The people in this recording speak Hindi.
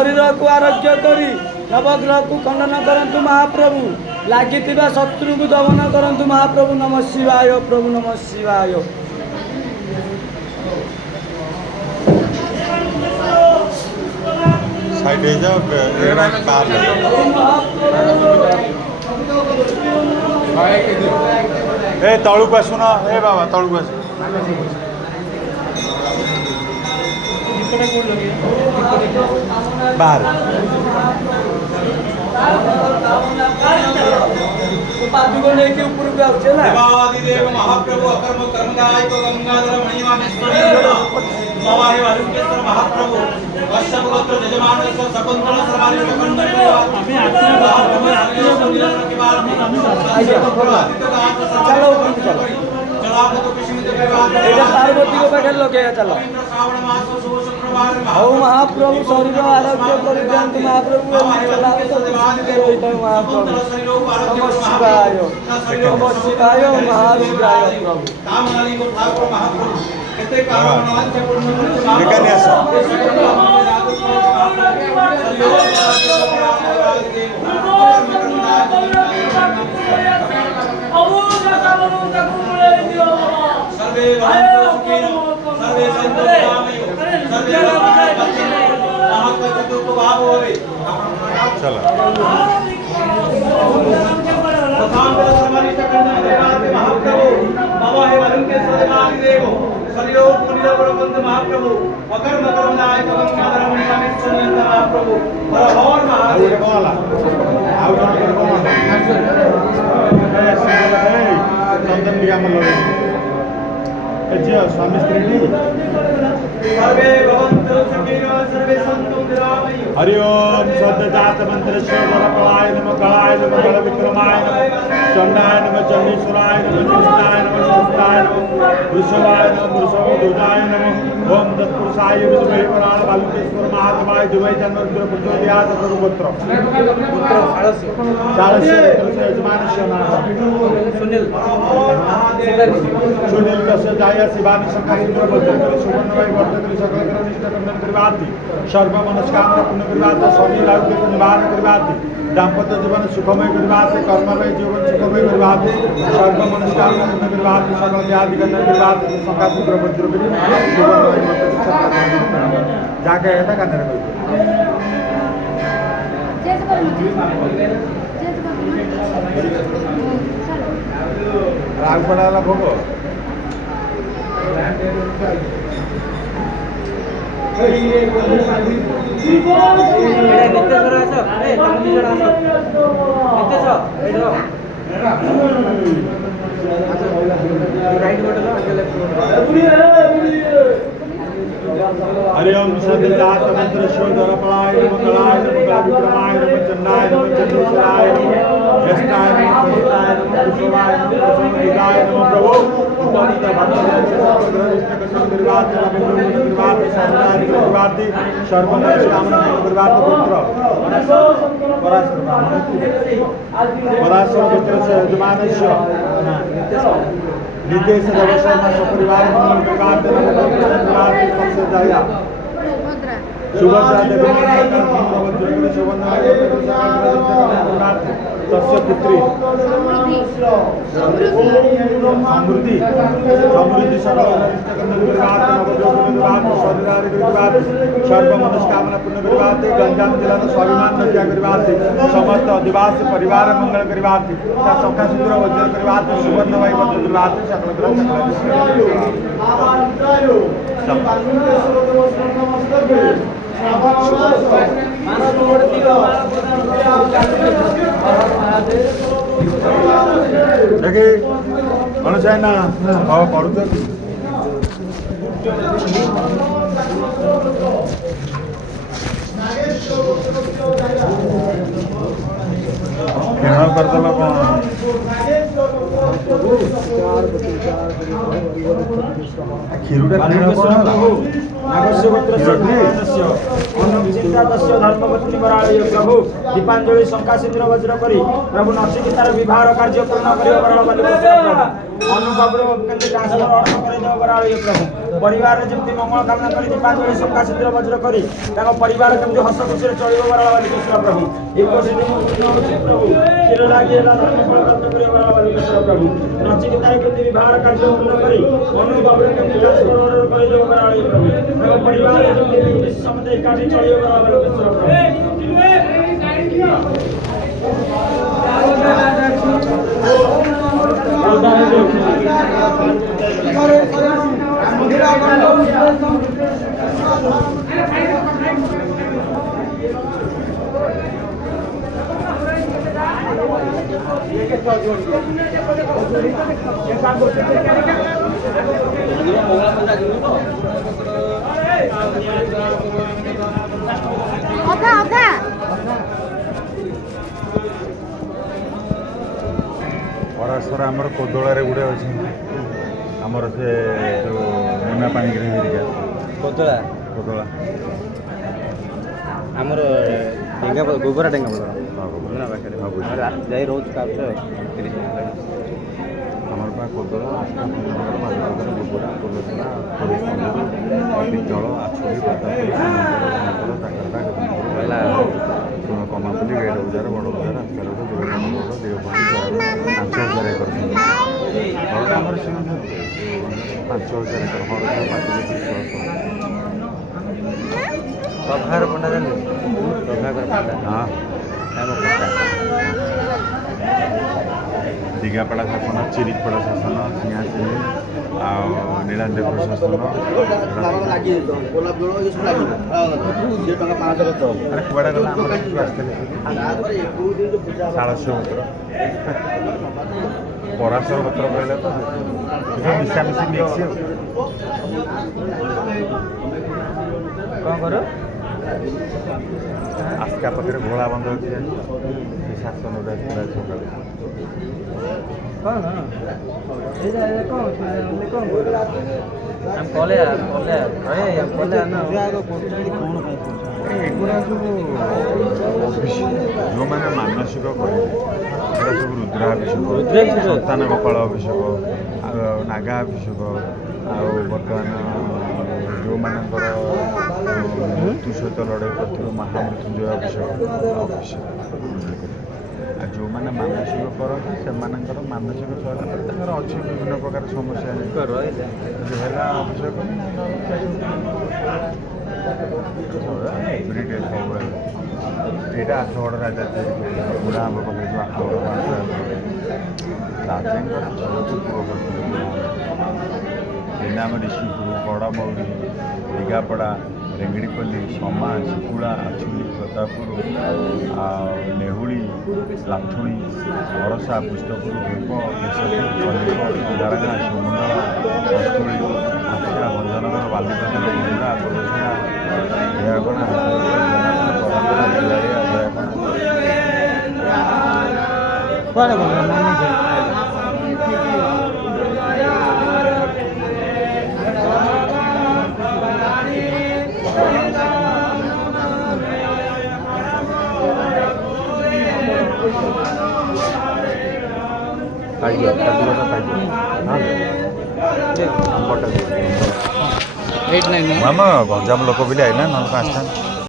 शरीर को आरोग्य करी नवग्रह को खंडन करंतु महाप्रभु लगी शत्रु को दमन करंतु महाप्रभु नमः शिवाय प्रभु नमः शिवाय। साइड हो जाओ ए तलुक आसुन ए बाबा तलुक आस बाहर पादुको लेके ऊपर पे आउछे ना देवादिदेव महाप्रभु अकर्म कर्मदायक गंगाधर मणिमानेश्वरी मवाहे वालुकेश्वर महाप्रभु कश्यप गोत्र यजमान शकुंतल सर्वारि प्रखंड चलो चलो एटा पार्वती को पाखे लगेगा चलो औ महाप्रभु शरीर आरोग्य कर दियंतु महाप्रभु चलाओ तो महाप्रभु नमः शिवाय महाशिवाय प्रभु कामनाली को ठाकुर महाप्रभु केते कामना सर्वे सर्वे सर्वे चलो महाप्रभु अकर्म कर्मदायक गंगाधर मणिमानेश्वरी महाप्रभु हर स्वामी स्त्री सर्वे भवन्तु सुखिनो सर्वे सन्तु निरामयः। हरि ओम सद्य जात मंत्र प्रलय नमः कलाय नमः कल विक्रमाय नमः चंडाय नमः चंडीश्वराय नमः कृष्णाय नमः संस्थाय नमः वृषभाय नमः वृषभध्वजाय नमः ओम तत्पुरुषाय विद्महे वराळ बालुकेश्वर महादेवाय दिवै जन्मरुद्र प्रचोदयात् सर्वत्र पुत्र शाळस्य यजमानस्य नाम सुनील कस्य जाय शिवानी संकाशिन्द्र बद्र सुवर्णमय वर्धन सकल ग्रह निष्ठ कंदन कृपाति सर्व मनस्कामना पूर्ण कृपाति स्वामी लाउके निवारण कृपाति दाम्पत्य जीवन सुखमय कृपाति कर्ममय जीवन सुखमय कृपाति सर्व मनस्कामना पूर्ण कृपाति सकल व्याधि कंदन कृपाति संकाशिन्द्र बद्र सुवर्णमय वर्धन जाके ऐसा करने रखो राग पडायला भोगो हरि ओम सद्यजात मंत्र शोधर पलाय नमः कलाय नमः विक्रमाय नमः चंडाय नमः चंडीश्वराय नमः यष्टाय नमः कृष्णाय नमः विश्वाय नमः संविदाय नमः प्रभु उत्तम भक्तजन सर्वग्रह इष्ट कष्ट निर्वात अभिमन्यु निर्वात सर्वदाय निर्वात सर्वनाश कामना निर्वात पुत्र पराशर पुत्र से यजमानस्य नितेश रवशर्मा सपरिवार निर्वात निर्वात सबसे दया सुभद्रा देवी तस्य पुत्री समृद्धि समृद्धि सकल सर्व मनस्कामना पूर्ण करवाते गंजाम जिला स्वाभिमान रक्षा करवाते समस्त आदिवासी परिवार मंगल करवाते सखा सुंदर वज्र करवाते सुवर्ण भाई वज्र करवाते देखिए अनुसार ना पढ़ू करदेल कौन क्षीरुटा नागस्य गोत्रस्य धर्मस्य अनुचिन्तातस्य धर्मपत्नी वराळय प्रभु दीपांजलि शंका सिंदूर वज्र करी प्रभु नचिकेतार विवाह कार्य पूर्ण करियो वराळ बाली प्रभु अनुबाबर केते ट्रांसफर अर्थ करे देव वराळय प्रभु परिवार रे जेमति मंगल कामना करी दीपांजलि शंका सिंदूर वज्र करी ताको परिवार केमति हस खुशी रे चलियो वराळ बाली प्रभु एक सिद्धि प्रभु क्षीर लागिला धर्म फल प्राप्त करियो वराळ बाली प्रभु नचिकेतार केते विवाह कार्य पूर्ण करी अनुबाबर केते ट्रांसफर अर्थ करे देव वराळय प्रभु ताको परिवार रे जेमति समते एकाठी चलियो वराळ बाली प्रभु 어가 어가 ପରାଶର ଆମର କୋଦଳାରେ ଗୁଡ଼େ ଅଛନ୍ତି ଆମର ସେ ଯେଉଁ ଲୁଣା ପାଣିଗ୍ରାହୀ ହେରିକା କୋଦଳା କୋଦଳା ଆମର ଡେଙ୍ଗା ଗୋବରା ଡେଙ୍ଗା ବଦଳ ପାଖରେ ଯାଇ ରହୁଛୁ କାଉଛ 30 ଆମର ପା କୋଦଳା ବାଲିପଦର ଗୋବରା କୋଲସରା ପିତ୍ତଳ ଆଛୁରୀ ପାତାପୁରୀ କମାପୁଲି ଗେଡ଼ ବଜାର ବଡ଼ ବଜାର ଆସ୍କାରଦ ଦେବଗଣ ବଡ଼ ଦେବପଣ୍ଡି 5,000 ଏକର ଘରଟା ଆମର ସେ 5,000 ଏକର ଘର ପାଖରେ ପ୍ରଭାକର ପଣ୍ଡା ଜାଣିଛୁ ପ୍ରଭାକର ପଣ୍ଡା ହଁ ଦିଗାପଡ଼ା ଶାସନ ଚିରିପଡ଼ା ଶାସନ ସିଂହାସିନୀ ଆଉ ନୀଳାନ୍ଦ୍ରପୁର ଶାସନ ଆରେ କୁଆଡ଼େ ଗଲା ଆମର ଆସିଥିଲେ ଶାଳସ୍ୟ ପତ୍ର ପରାଶର ପତ୍ର କହିଲେ ତ ମିଶାମିଶି ମିକ୍ସ କ'ଣ କର ଆସ୍କା ପାଖରେ ଭୋଳା ବନ୍ଧ ଅଛି ସେ ଶାସନରେ ଆସିଥିଲା ସକାଳେ କ'ଣ ଆମେ ପଳେଆ ଏଗୁଡ଼ା ସବୁ ଯେଉଁମାନେ ମାନସିକ କରିବେ ଏଗୁଡ଼ା ସବୁ ରୁଦ୍ରାଭିଷେକ ସନ୍ତାନ ଗୋପାଳ ଅଭିଷେକ ଆଉ ନାଗାଭିଷେକ ଆଉ ବର୍ତ୍ତମାନ ଯେଉଁମାନଙ୍କର ମୃତ୍ୟୁ ସହିତ ଲଢ଼େଇ କରିଥିବା ମହାମୃତ୍ୟୁଞ୍ଜୟ ଅଭିଷେକ ଆଉ ଯେଉଁମାନେ ମାନସିକ କରନ୍ତି ସେମାନଙ୍କର ମାନସିକ ସରିଲା ପରେ ତାଙ୍କର ଅଛି ବିଭିନ୍ନ ପ୍ରକାର ସମସ୍ୟା ହେଲା ଅଭିଷେକ ସବୁବେଳେ ଏଇଟା ଆଠଗଡ଼ ରାଜା ବୁଢ଼ା ଆମ ପାଖରେ ଯେଉଁ ଆଠଗଡ଼ ରାଜାଙ୍କର ଝିଅକୁ ପୁଅ କରିଥିଲେ ଏଇନା ଆମ ଋଷିପୁର ବଡ଼ମଉରୀ ଦିଗାପଡ଼ା ରେଙ୍ଗଡ଼ିପଲ୍ଲୀ ସମା ଶିକୁଳା ଆଛୁଲି ପ୍ରତାପପୁର ଆଉ ନେହୁଳି ଲାଠୁଣି ଅରସା ପୁଷ୍ଟପୁର ଭେପ କେଶପୁର ଖଲିପ ଦାରଙ୍ଗା ସୁମୁଣ୍ଡଳ ସସ୍ତୁଳି ଆଖିଆ ଭଞ୍ଜନଗର ବାଲିପଦର ମୁଣ୍ଡା କୋଲସିଆ ଦେହଗଣା ପରମ୍ପରା ଜିଲାଳିଆ ଦେହଗଣା କୁଆଡ଼େ ଗଲା ଆମ ଗଞ୍ଜାମ ଲୋକ ବୋଲି ଆଇନା ନହେଲେ ପାଞ୍ଚଟା